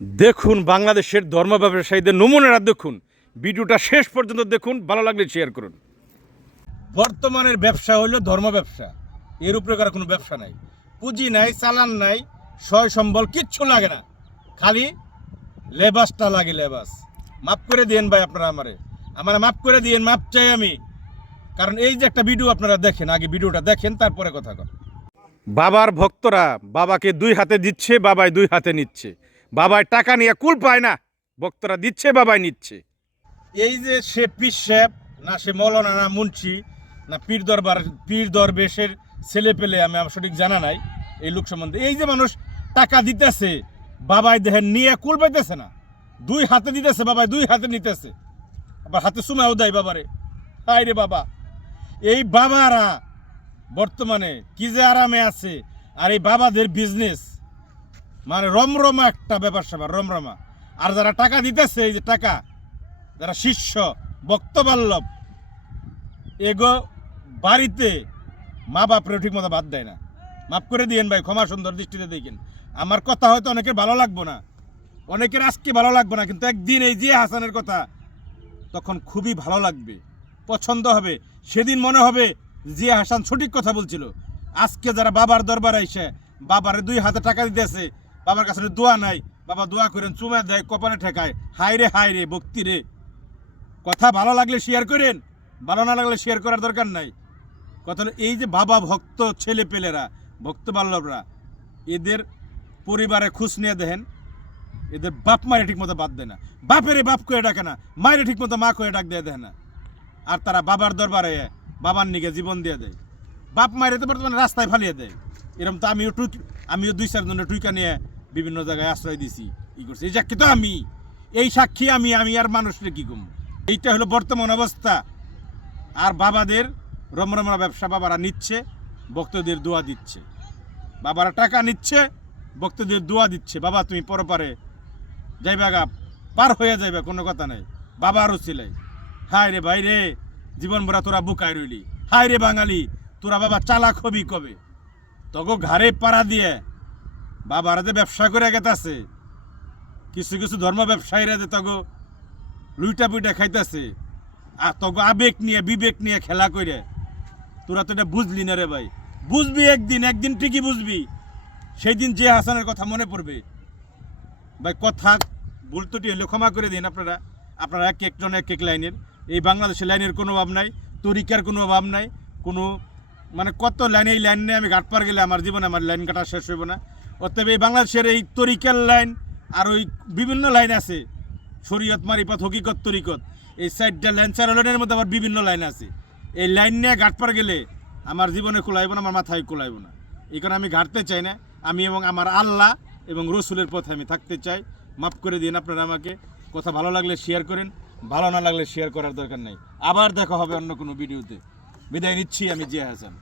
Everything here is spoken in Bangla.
দেখুন বাংলাদেশের ধর্ম ব্যবসায়ীদের নমুনারা দেখুন। ভিডিওটা শেষ পর্যন্ত দেখুন, ভালো লাগলে শেয়ার করুন। বর্তমানের ব্যবসা হলো ধর্ম ব্যবসা। এর উপরে কারও কোনো ব্যবসা নাই। পুঁজি নাই, চালান নাই, সয় সম্বল কিচ্ছু লাগে না। খালি লেবাসটা লাগে লেবাস। মাফ করে দিয়েন ভাই আপনারা আমারে। আমার মাফ করে দিয়েন মাপ চাই আমি। কারণ এই যে একটা ভিডিও আপনারা দেখেন, আগে ভিডিওটা দেখেন, তারপরে কথা কর বাবার ভক্তরা বাবাকে দুই হাতে দিচ্ছে, বাবাই দুই হাতে নিচ্ছে। বাবাই টাকা নিয়ে কুল পায় না, ভক্তরা দিচ্ছে, বাবাই নিচ্ছে। এই যে সে পীর সাহেব, না সে মৌলানা, না মুন্সি, না পীর দরবার, পীর দরবেশের ছেলে পেলে আমি আমার সঠিক জানা নাই, এই লোক সম্বন্ধে। এই যে মানুষ টাকা দিতেছে, বাবাই দেখেন নিয়ে কুল পাইতেছে না। দুই হাতে দিতেছে, বাবাই দুই হাতে নিতেছে। আবার হাতে সুমাও দেয় বাবারে। হাই রে বাবা। এই বাবারা বর্তমানে কি যে আরামে আছে, আর এই বাবাদের বিজনেস মানে রমরমা একটা ব্যাপার স্যাপার, রমরমা। আর যারা টাকা দিতেছে, এই যে টাকা, যারা শিষ্য বক্তবাল্লভ এগো বাড়িতে মা বাপরে ঠিক মতো বাদ দেয় না। মাফ করে দিয়েন ভাই, ক্ষমা সুন্দর দৃষ্টিতে দেখেন। আমার কথা হয়তো অনেকের ভালো লাগবো না। অনেকের আজকে ভালো লাগবে না, কিন্তু একদিন এই যে হাসানের কথা, তখন খুবই ভালো লাগবে। পছন্দ হবে। সেদিন মনে হবে জিয়া হাসান সঠিক কথা বলছিল। আজকে যারা বাবার দরবার আইসে, বাবারে দুই হাতে টাকা দিতেছে বাবার কাছে দোয়া নাই, বাবা দোয়া করেন, চুমা দেয়, কপালে ঠেকায়। হাই রে হাই রে ভক্তি রে। কথা ভালো লাগলে শেয়ার করেন, ভালো না লাগলে শেয়ার করার দরকার নাই। কথা এই যে বাবা ভক্ত ছেলে পেলেরা ভক্ত বাল্লভরা এদের পরিবারে খুশ নিয়ে দেখেন, এদের বাপ মায়ের ঠিক মতো বাদ দেয় না। বাপেরে বাপ করে ডাকে না, মায়ের ঠিক মতো মা করে ডাক দিয়ে দেয় না। আর তারা বাবার দরবারে, বাবার নিকে জীবন দিয়ে দেয়। বাপ মায়ের তো বর্তমানে রাস্তায় ফালিয়ে দেয়। এরকম তো আমিও টুক আমিও দুই চারজনের টুইকা নিয়ে বিভিন্ন জায়গায় আশ্রয় দিছি। ই করছি। এই সাক্ষী তো আমি। এই সাক্ষী আমি আমি আর মানুষকে কি কম এইটা হলো বর্তমান অবস্থা। আর বাবাদের রমরমা ব্যবসা বাবারা নিচ্ছে, ভক্তদের দোয়া দিচ্ছে। বাবারা টাকা নিচ্ছে, ভক্তদের দোয়া দিচ্ছে। বাবা, তুমি পরপারে যাইবা গা, পার হয়ে যাইবা, কোনো কথা নাই। বাবা আরও ছিলাই হায় রে ভাই রে, জীবন ভরা তোরা বুকায় রইলি। হায় রে বাঙালি, তোরা বাবা চালাক হবি কবে? তগো ঘাড়ে পাড়া দিয়ে বা ভারতে ব্যবসা করে গেতাছে। কিছু কিছু ধর্ম ব্যবসায়ীরা যে তগো লুইটা পুইটা খাইতেছে। আর তগো আবেগ নিয়ে, বিবেক নিয়ে খেলা করে। তোরা তো এটা বুঝলি না রে ভাই। বুঝবি একদিন একদিন ঠিকই বুঝবি। সেই দিন যে হাসানের কথা মনে পড়বে। ভাই, কথা ভুল ত্রুটি হলে ক্ষমা করে দিন আপনারা। আপনারা এক একজন এক এক লাইনের। এই বাংলাদেশের লাইনের কোনো অভাব নাই, তরিকার কোনো অভাব নাই, কোনো মানে কত লাইন, এই লাইন নিয়ে আমি ঘাট পার গেলে আমার জীবনে আমার লাইন কাটা শেষ হইব না। অতএব এই বাংলাদেশের এই তরিকার লাইন আর ওই বিভিন্ন লাইন আছে। শরীয়ত মারিপথ হকিকত, তরিকত, এই সাইডটা লাইন চার লাইনের মধ্যে আবার বিভিন্ন লাইন আছে। এই লাইন নিয়ে ঘাট পার গেলে আমার জীবনে খোলাইব না, আমার মাথায় খোলাইব না। এই কারণে আমি ঘাটতে চাই না। আমি এবং আমার আল্লাহ এবং রসুলের পথে আমি থাকতে চাই। মাফ করে দিন আপনারা আমাকে। কথা ভালো লাগলে শেয়ার করেন, ভালো না লাগলে শেয়ার করার দরকার নেই। আবার দেখা হবে অন্য কোনো ভিডিওতে বিদায় নিচ্ছি আমি জিয়া হাসান।